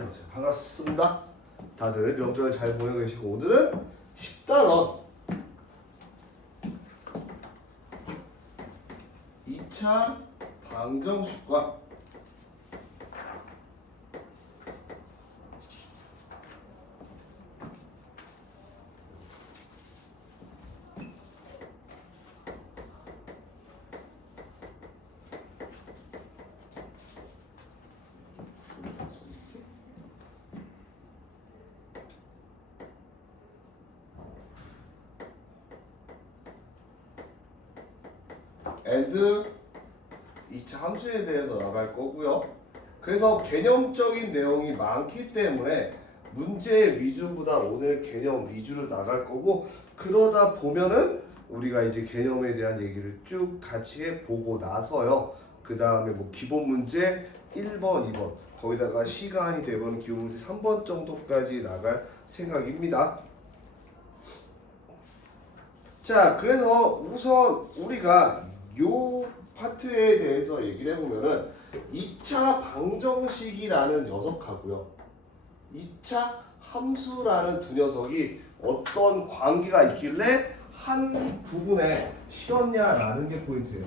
안녕하세요. 반갑습니다. 다들 명절 잘 보내고 계시고 오늘은 10단원 2차 방정식과 and 2차 함수에 대해서 나갈 거고요. 그래서 개념적인 내용이 많기 때문에 문제 위주보다 오늘 개념 위주로 나갈 거고, 그러다 보면은 우리가 이제 개념에 대한 얘기를 쭉 같이 해보고 나서요. 그 다음에 뭐 기본 문제 1번, 2번 거기다가 시간이 되면 기본 문제 3번 정도까지 나갈 생각입니다. 자, 그래서 우선 우리가 요 파트에 대해서 얘기를 해보면은 2차 방정식이라는 녀석하고요 2차 함수라는 두 녀석이 어떤 관계가 있길래 한 부분에 실었냐라는 게 포인트예요.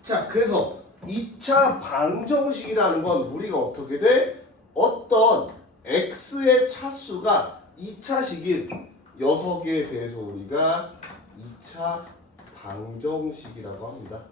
자, 그래서 2차 방정식이라는 건 우리가 어떻게 돼? 어떤 x의 차수가 2차식인 녀석에 대해서 우리가 2차 방정식이라고 합니다.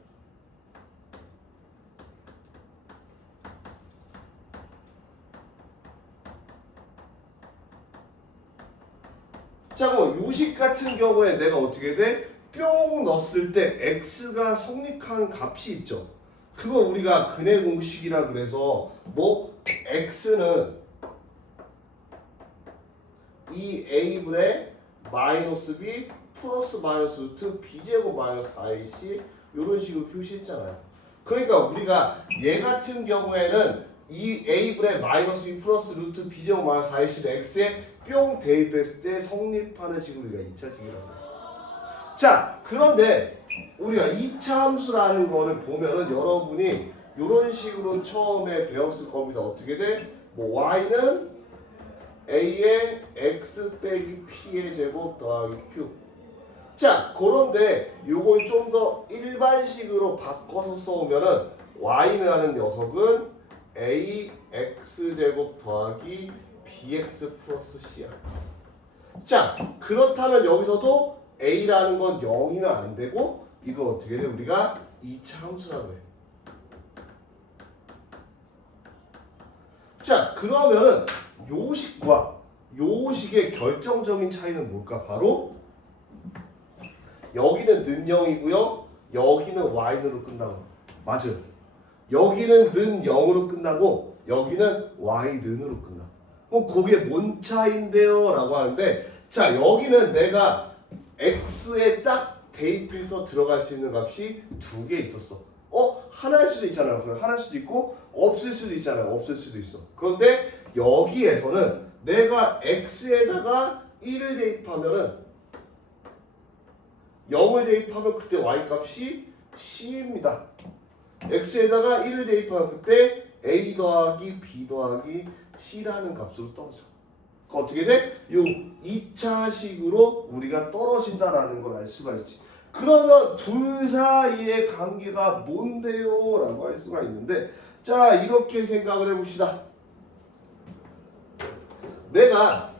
자, 뭐 요식 같은 경우에 내가 어떻게 돼? 뿅 넣었을 때 x가 성립하는 값이 있죠. 그거 우리가 근해 공식이라 그래서 뭐 x는 이 a분의 마이너스 b 플러스 마이너스 루트 b제곱 마이너스 4ac 이런 식으로 표시했잖아요. 그러니까 우리가 얘 같은 경우에는 이 a분의 마이너스 b 플러스 루트 b제곱 마이너스 4ac를 x에 뿅 대입했을 때 성립하는 식으로 우리가 2차식이라고 해요. 자, 그런데 우리가 2차 함수라는 거를 보면은 여러분이 이런 식으로 처음에 배웠을 겁니다. 어떻게 돼? 뭐 y는 a의 x 빼기 p의 제곱 더하기 q. 자, 그런데 요걸 좀 더 일반식으로 바꿔서 써오면은 y는 하는 녀석은 a x 제곱 더하기 bx 플러스 c야. 자, 그렇다면 여기서도 a라는 건 0이면 안 되고 이거 어떻게 돼? 우리가 2차 함수라고 해. 자, 그러면은 요식과 요식의 결정적인 차이는 뭘까? 바로 여기는 는 0이고요 여기는 y는으로 끝나고, 맞아요. 여기는 는 0으로 끝나고 여기는 y는으로 끝나. 그럼 그게 뭔 차이인데요? 라고 하는데, 자, 여기는 내가 x에 딱 대입해서 들어갈 수 있는 값이 두 개 있었어. 하나일 수도 있잖아요. 하나일 수도 있고 없을 수도 있잖아요. 없을 수도 있어. 그런데 여기에서는 내가 x에다가 1을 대입하면은 0을 대입하면 그때 y 값이 c입니다. x에다가 1을 대입하면 그때 a 더하기 b 더하기 c라는 값으로 떨어져. 어떻게 돼? 요 2차식으로 우리가 떨어진다라는 걸 알 수가 있지. 그러면 둘 사이의 관계가 뭔데요? 라고 할 수가 있는데, 자, 이렇게 생각을 해봅시다. 내가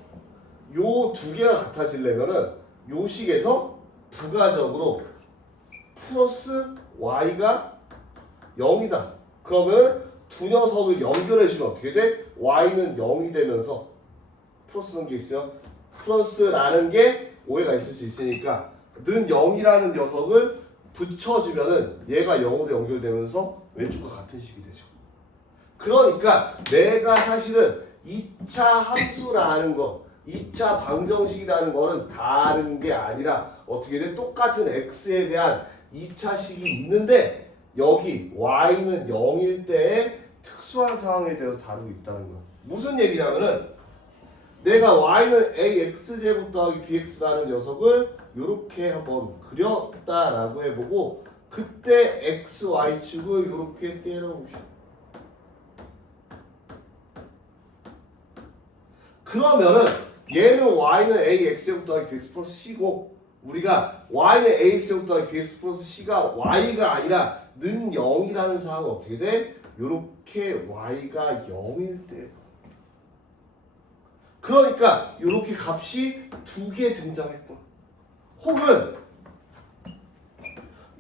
요 두 개가 같아지려면은 요 식에서 부가적으로 플러스 y가 0이다. 그러면 두 녀석을 연결해주면 어떻게 돼? y는 0이 되면서 플러스는 게 있어요. 플러스라는 게 오해가 있을 수 있으니까 는 0이라는 녀석을 붙여주면은 얘가 0으로 연결되면서 왼쪽과 같은 식이 되죠. 그러니까 내가 사실은 2차 함수라는 거, 2차 방정식이라는 거는 다른 게 아니라 어떻게 돼? 똑같은 x에 대한 2차식이 있는데 여기 y는 0일 때의 특수한 상황에 대해서 다루고 있다는 거야. 무슨 얘기냐면은 내가 y는 ax제곱 더하기 bx라는 녀석을 이렇게 한번 그렸다라고 해보고 그때 x, y축을 이렇게 때려봅시다. 그러면은 얘는 y는 ax제곱 더하기 bx 플러스 c고 우리가 y는 ax제곱 더하기 bx 플러스 c가 y가 아니라 는 0이라는 상황은 어떻게 돼? 요렇게 y가 0일 때 그러니까 요렇게 값이 두 개 등장했고 혹은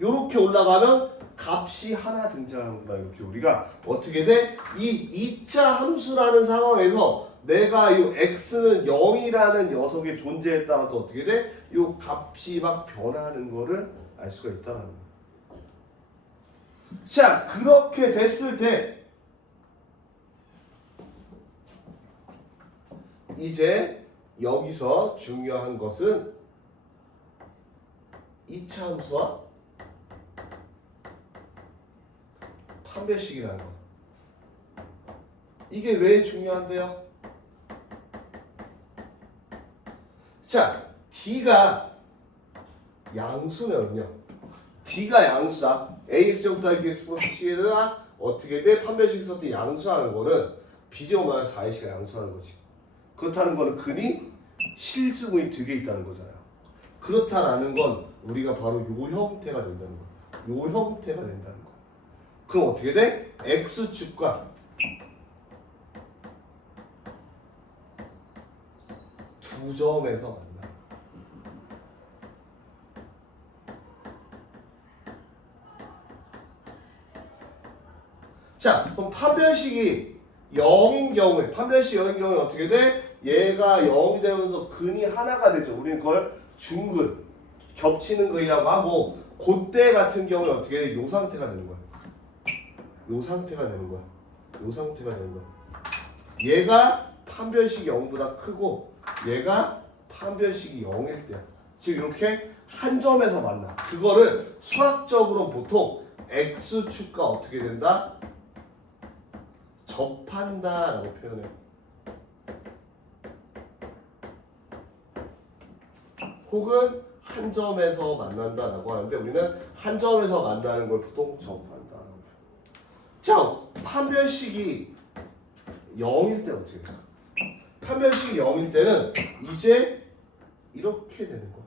요렇게 올라가면 값이 하나 등장하는구나. 이렇게 우리가 어떻게 돼? 이 2차 함수라는 상황에서 내가 이 x는 0이라는 녀석의 존재에 따라서 어떻게 돼? 이 값이 막 변하는 거를 알 수가 있다는 거야. 자, 그렇게 됐을 때 이제 여기서 중요한 것은 2차 함수와 판별식이라는 거. 이게 왜 중요한데요? 자, D가 양수면요. D가 양수다. AX제곱 더하기 BX 플러스 C에다가 어떻게 돼? 판별식 썼을 때 양수라는 거는 B제곱 마이너스 4AC가 양수라는 거지. 그렇다는 거는 근이 실수분이 두 개 있다는 거잖아요. 그렇다라는 건 우리가 바로 요 형태가 된다는 거야. 요 형태가 된다는 거. 그럼 어떻게 돼? X축과 두 점에서 만나. 자, 그럼 판별식이 0인 경우에 판별식 0인 경우에 어떻게 돼? 얘가 0이 되면서 근이 하나가 되죠. 우리는 그걸 중근, 겹치는 근이라고 하고 그때 같은 경우에 어떻게 돼? 요 상태가 되는 거야. 요 상태가 되는 거야. 요 상태가 되는 거야. 얘가 판별식이 0보다 크고 얘가 판별식이 0일 때야. 지금 이렇게 한 점에서 만나. 그거를 수학적으로 보통 x축과 어떻게 된다? 접한다라고 표현해요. 혹은 한 점에서 만난다라고 하는데 우리는 한 점에서 만나는 걸 보통 접한다라고 해요. 자, 판별식이 0일 때 어떻게 될까? 판별식이 0일 때는 이제 이렇게 되는 거야.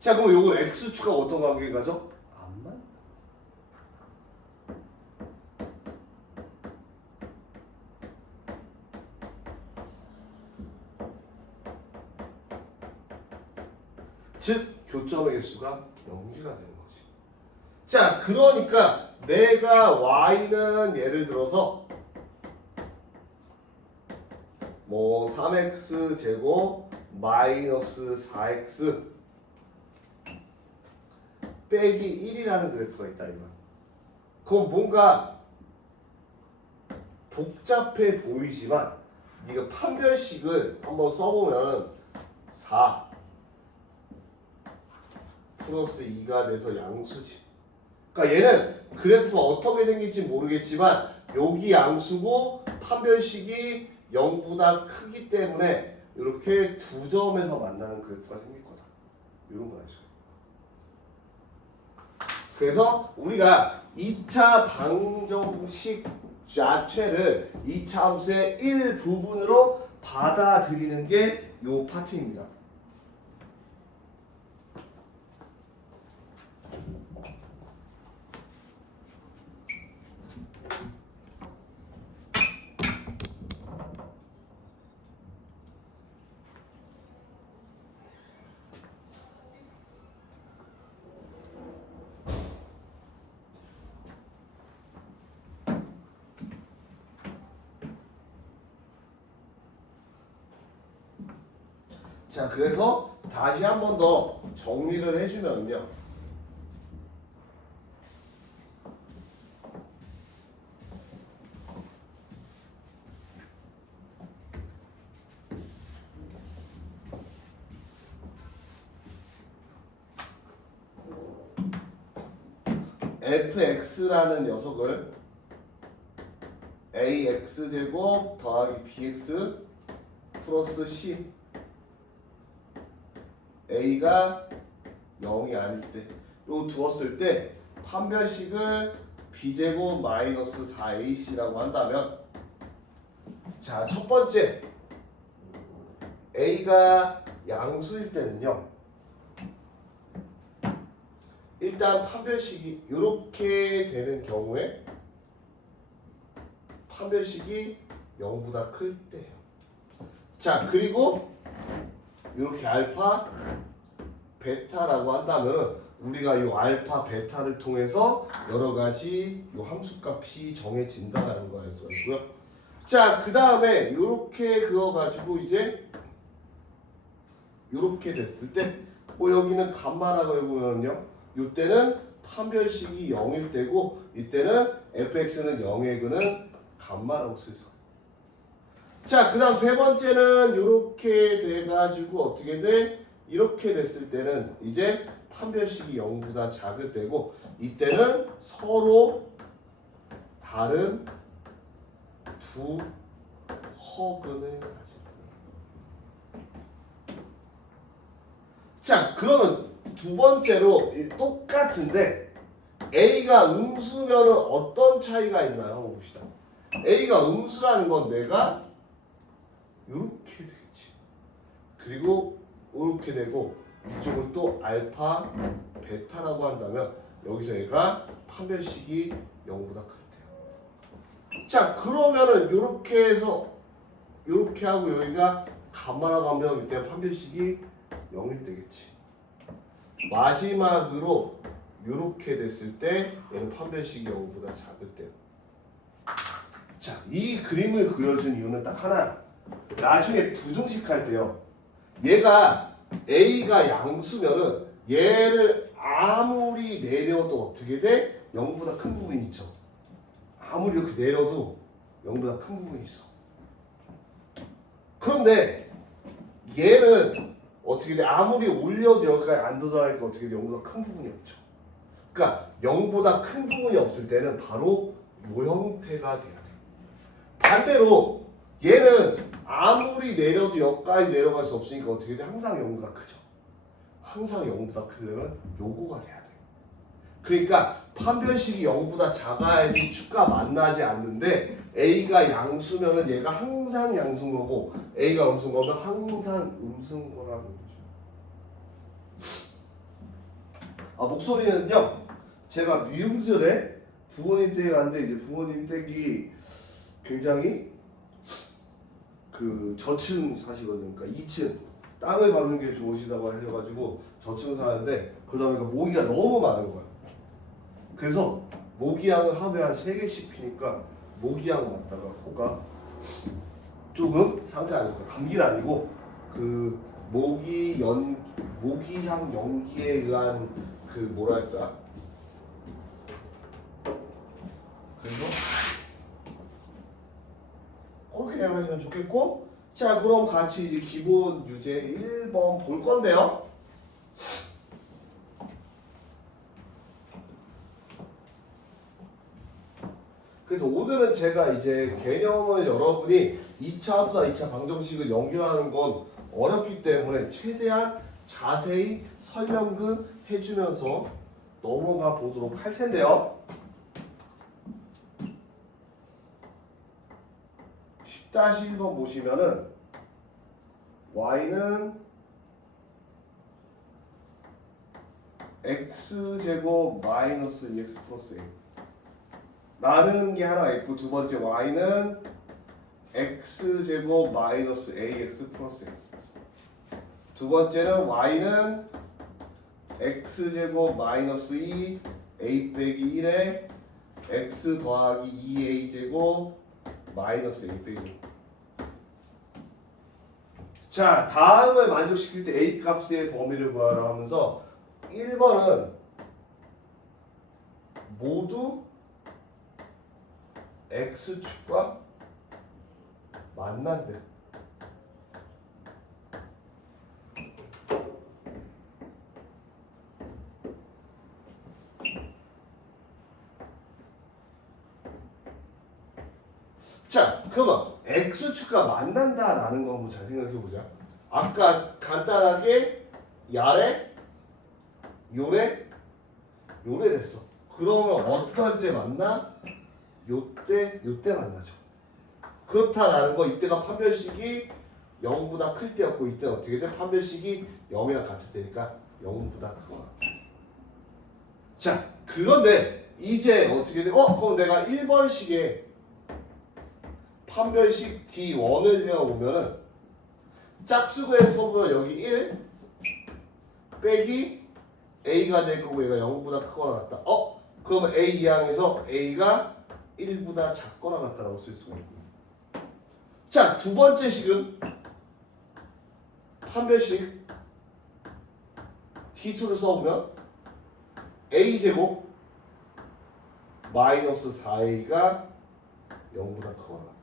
자, 그럼 요거 x축과 어떤 관계가 가죠? 안 맞나? 즉 교점의 개수가 0개가 되는 거지. 자, 그러니까 내가 y는 예를 들어서 뭐 3x 제곱 마이너스 4x 빼기 1이라는 그래프가 있다 이거. 그건 뭔가 복잡해 보이지만 네가 판별식을 한번 써보면 4 플러스 2가 돼서 양수지. 그러니까 얘는 그래프가 어떻게 생길지 모르겠지만 여기 양수고 판별식이 0보다 크기 때문에 이렇게 두 점에서 만나는 그래프가 생길 거다. 이런 거 알죠? 그래서 우리가 2차 방정식 자체를 2차 함수의 일부분으로 받아들이는 게 요 파트입니다. 자, 그래서 다시 한 번 더 정리를 해주면요. fx라는 녀석을 ax제곱 더하기 bx 플러스 c a가 0이 아닐 때 요 두었을 때 판별식을 b제곱 마이너스 4ac라고 한다면 자, 첫 번째 a가 양수일 때는요 일단 판별식이 이렇게 되는 경우에 판별식이 0보다 클 때예요. 자, 그리고 이렇게 알파 베타라고 한다면 우리가 이 알파 베타를 통해서 여러 가지 이 함수값이 정해진다라는 거 알 수 있고요. 자, 그 다음에 이렇게 그어 가지고 이제 이렇게 됐을 때 뭐 여기는 감마라고 해보면요 이때는 판별식이 0일 때고 이때는 fx는 0의 근은 감마라고 쓰죠. 자, 그 다음 세 번째는 이렇게 돼가지고 어떻게 돼? 이렇게 됐을 때는 이제 판별식이 0보다 작을 때고 이때는 서로 다른 두 허근을 가질 때예요. 자, 그러면 두 번째로 똑같은데 A가 음수면 어떤 차이가 있나요? 한번 봅시다. A가 음수라는 건 내가 이렇게 되겠지. 그리고 이렇게 되고 이쪽은 또 알파 베타라고 한다면 여기서 얘가 판별식이 0보다 클 때요. 자, 그러면은 이렇게 해서 이렇게 하고 여기가 감마라고 하면 이때 판별식이 0일 때겠지. 마지막으로 이렇게 됐을 때 얘는 판별식이 0보다 작을 때요. 자, 이 그림을 그려준 이유는 딱 하나. 나중에 부등식 할 때요. 얘가 A가 양수면은 얘를 아무리 내려도 어떻게 돼? 0보다 큰 부분이 있죠. 아무리 이렇게 내려도 0보다 큰 부분이 있어. 그런데 얘는 어떻게 돼? 아무리 올려도 여기까지 안 들어가니까 어떻게 돼? 0보다 큰 부분이 없죠. 그러니까 0보다 큰 부분이 없을 때는 바로 이 형태가 돼야 돼. 반대로 얘는 아무리 내려도 여기까지 내려갈 수 없으니까 어떻게 돼? 항상 0보다 크죠. 항상 0보다 크려면 요거가 돼야 돼. 그러니까 판별식이 0보다 작아야지 축과 만나지 않는데 A가 양수면은 얘가 항상 양수인 거고 A가 음수인 거면 항상 음수인 거라는 거죠. 아, 목소리는요. 제가 미용실에 부모님 댁에 갔는데 이제 부모님 댁이 굉장히 그 저층 사시거든요. 그러니까 2층 땅을 밟는 게 좋으시다고 하셔가지고 저층 사는데 그러다 보니까 모기가 너무 많은 거예요. 그래서 모기향을 하루에 한 3개씩 피니까 모기향 맞다가 코가 조금 상태 안 좋다. 감기는 아니고 그 모기향 연기에 의한 그 뭐랄까 그래서 그렇게 생각하시면 좋겠고 자 그럼 같이 이제 기본 유제 1번 볼 건데요. 그래서 오늘은 제가 이제 개념을 여러분이 2차 함수와 2차 방정식을 연결하는 건 어렵기 때문에 최대한 자세히 설명을 해주면서 넘어가 보도록 할 텐데요. 10-1번 보시면은 y는 x제곱 마이너스 2x 플러스 a 라는 게 하나 있고 두 번째 y는 x제곱 마이너스 ax 플러스 a 두 번째는 y는 x제곱 마이너스 2 a 빼기 1에 x 더하기 2a 제곱 마이너스 a 빼기 1. 자 다음을 만족시킬 때 a 값의 범위를 구하라 하면서 1번은 모두 x축과 만난대. 자, 그러면 x축과 만난다라는 거 한번 잘 생각해 보자. 아까 간단하게 야래, 요래, 요래 됐어. 그러면 어떨 때 만나? 요때 만나죠. 그렇다라는 거 이때가 판별식이 0보다 클 때였고 이때는 어떻게 돼? 판별식이 0이랑 같을 때니까 0보다 크거나. 자, 그런데 이제 어떻게 돼? 그럼 내가 1번식에 판별식 D1을 세워보면은 짝수구에서 보면 여기 1 빼기 A가 될 거고 얘가 0보다 크거나 같다. 그러면 A 이항에서 A가 1보다 작거나 같다라고 쓸 수가 있고. 자, 두 번째 식은 판별식 T2를 써보면 A제곱 마이너스 4A가 0보다 크거나 같다.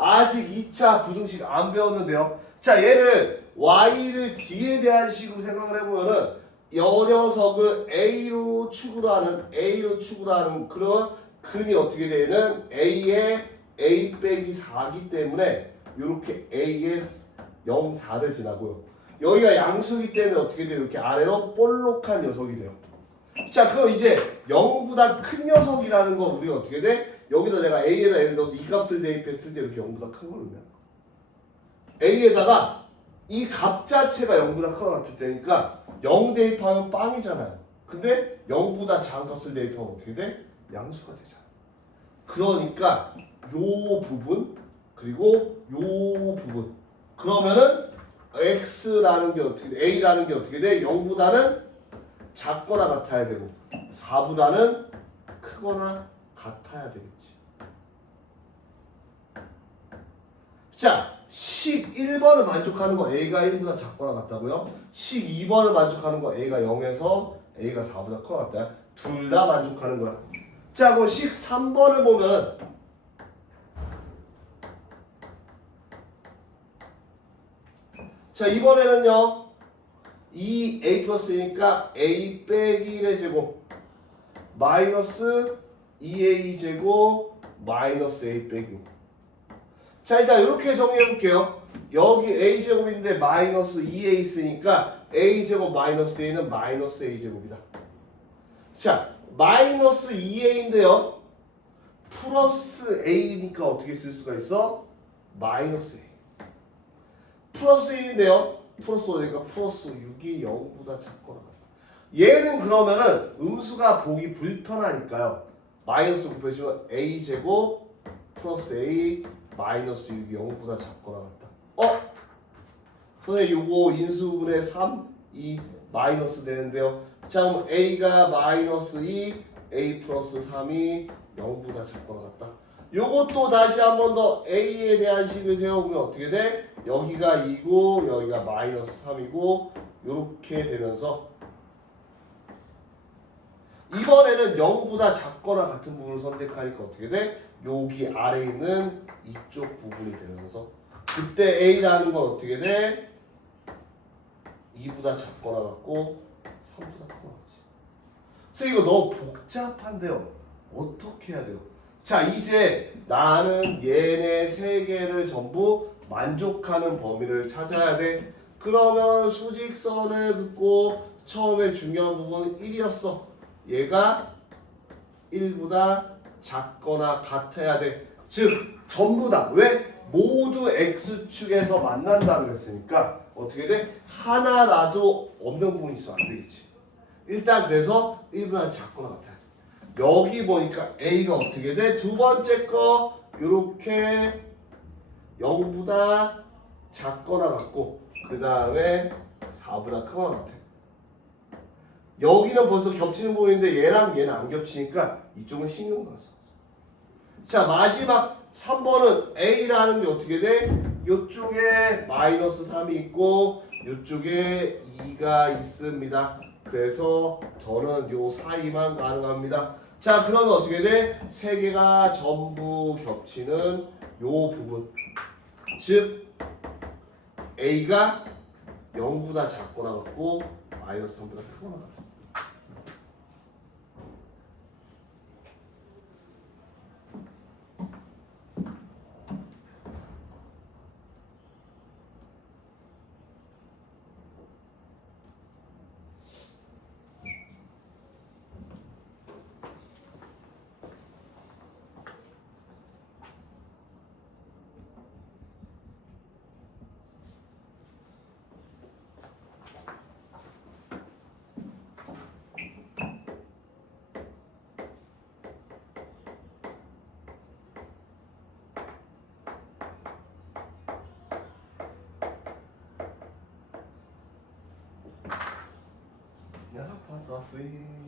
아직 2차 부등식 안 배웠는데요. 자, 얘를 y를 d에 대한 식으로 생각을 해보면은 이 녀석을 a로 축으로 하는 그런 근이 어떻게 되는 a의 a 빼기 4기 때문에 이렇게 a의 0, 4를 지나고요. 여기가 양수이기 때문에 어떻게 돼요? 이렇게 아래로 볼록한 녀석이 돼요. 자, 그럼 이제 0보다 큰 녀석이라는 건 우리가 어떻게 돼? 여기다 내가 A에다 예를 들어서 이 값을 대입했을 때 이렇게 0보다 큰 걸 넣으면 A에다가 이 값 자체가 0보다 크거나 같을 때니까 0 대입하면 빵이잖아요. 근데 0보다 작은 값을 대입하면 어떻게 돼? 양수가 되잖아. 그러니까 요 부분 그리고 요 부분 그러면은 X라는 게 어떻게 돼? A라는 게 어떻게 돼? 0보다는 작거나 같아야 되고 4보다는 크거나 같아야 되겠지. 자, 식 1번을 만족하는 거 A가 1보다 작거나 같다고요? 식 2번을 만족하는 거 A가 0에서 A가 4보다 크거나 같다. 둘 다 만족하는 거야. 자, 그럼 식 3번을 보면 자, 이번에는요 2A 플러스니까 A 빼기 1의 제곱 마이너스 2A 제곱 마이너스 A 빼기 5. 자, 일단 이렇게 정리해 볼게요. 여기 A 제곱인데 마이너스 2A 있으니까 A 제곱 마이너스 A는 마이너스 A 제곱이다. 자, 마이너스 2A인데요 플러스 A니까 어떻게 쓸 수가 있어? 마이너스 A. 플러스 1인데요 플러스 5니까 플러스 6이 0보다 작거나 같다. 얘는 그러면은 음수가 보기 불편하니까요 마이너스 곱해주면 A 제곱 플러스 A 마이너스 6이 0보다 작거나 같다. 선생님 요거 인수분해 3, 2 마이너스 되는데요. 자, 그럼 A가 마이너스 2, A 플러스 3이 0보다 작거나 같다. 요것도 다시 한 번 더 A에 대한 식을 세워보면 어떻게 돼? 여기가 2고 여기가 마이너스 3이고 요렇게 되면서 이번에는 0보다 작거나 같은 부분을 선택하니까 어떻게 돼? 여기 아래에 있는 이쪽 부분이 되면서 그때 A라는 건 어떻게 돼? 2보다 작거나 같고 3보다 크거나 같지. 그래서 이거 너무 복잡한데요. 어떻게 해야 돼요? 자, 이제 나는 얘네 세 개를 전부 만족하는 범위를 찾아야 돼. 그러면 수직선을 긋고 처음에 중요한 부분은 1이었어. 얘가 1보다 작거나 같아야 돼. 즉 전부 다 왜? 모두 X축에서 만난다 그랬으니까 어떻게 돼? 하나라도 없는 부분이 있으면 안 되겠지. 일단 그래서 1보다 작거나 같아야 돼. 여기 보니까 A가 어떻게 돼? 두 번째 거 요렇게 0보다 작거나 같고 그 다음에 4보다 크거나 같아. 여기는 벌써 겹치는 부분인데 얘랑 얘는 안 겹치니까 이쪽은 신경 써. 자, 마지막 3번은 A라는 게 어떻게 돼? 이쪽에 마이너스 3이 있고 이쪽에 2가 있습니다. 그래서 저는 요 사이만 가능합니다. 자, 그러면 어떻게 돼? 세 개가 전부 겹치는 요 부분. 즉 A가 0보다 작거나 같고 마이너스 3보다 크거나 같아. 사스이.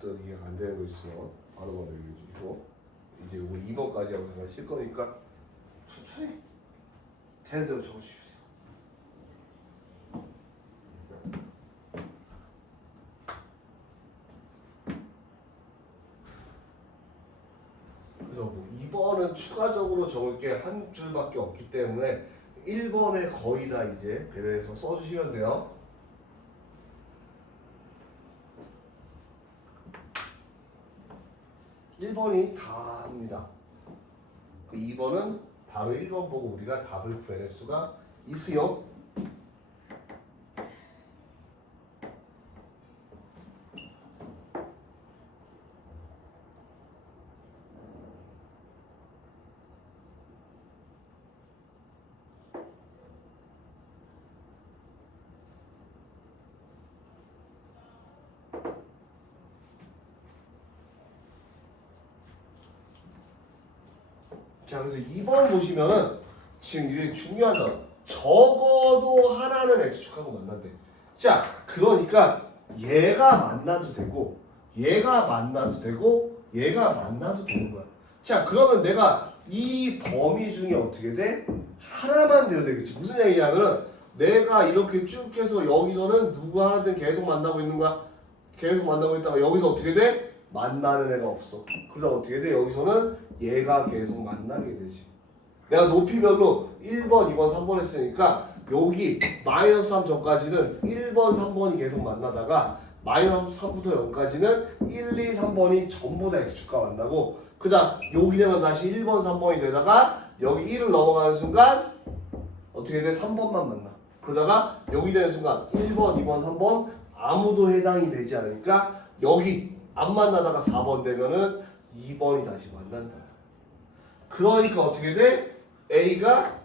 또 이해가 안 되는 거 있으면 바로바로 얘기해 주시고, 이제 이거 2번까지 하고 제가 쉴 거니까 천천히 되는 대로 적어주시면 돼요. 그래서 뭐 2번은 추가적으로 적을 게 한 줄밖에 없기 때문에 1번에 거의 다 이제 배려해서 써주시면 돼요. 1번이 다입니다. 2번은 바로 1번 보고 우리가 답을 구해낼 수가 있어요. 자, 그래서 2번 보시면은 지금 이게 중요하다. 적어도 하나는 x축하고 만난대. 자, 그러니까 얘가 만나도 되고 얘가 만나도 되고 얘가 만나도 되는 거야. 자, 그러면 내가 이 범위 중에 어떻게 돼? 하나만 되어야 되겠지. 무슨 얘기냐면은 내가 이렇게 쭉 해서 여기서는 누구 하나든 계속 만나고 있는 거야. 계속 만나고 있다가 여기서 어떻게 돼? 만나는 애가 없어. 그러다 어떻게 돼? 여기서는 얘가 계속 만나게 되지. 내가 높이별로 1번, 2번, 3번 했으니까 여기 마이너스 3 전까지는 1번, 3번이 계속 만나다가 마이너스 3부터 0까지는 1, 2, 3번이 전부 다 x축과 만나고, 그 다음 여기 되면 다시 1번, 3번이 되다가 여기 1을 넘어가는 순간 어떻게 돼? 3번만 만나. 그러다가 여기 되는 순간 1번, 2번, 3번 아무도 해당이 되지 않으니까 여기 안 만나다가 4번 되면은 2번이 다시 만난다. 그러니까 어떻게 돼? A가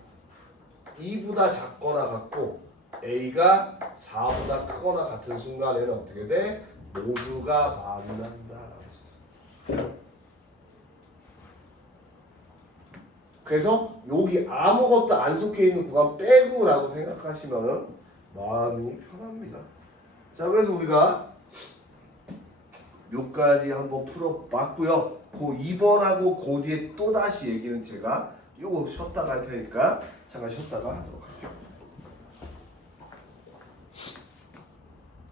2보다 작거나 같고 A가 4보다 크거나 같은 순간에는 어떻게 돼? 모두가 만난다. 그래서 여기 아무것도 안 섞여 있는 구간 빼고라고 생각하시면 마음이 편합니다. 자, 그래서 우리가 요까지 한번 풀어봤고요. 그 2번하고 그 뒤에 또 다시 얘기는 제가 요거 쉬었다가 할 테니까 잠깐 쉬었다가 하도록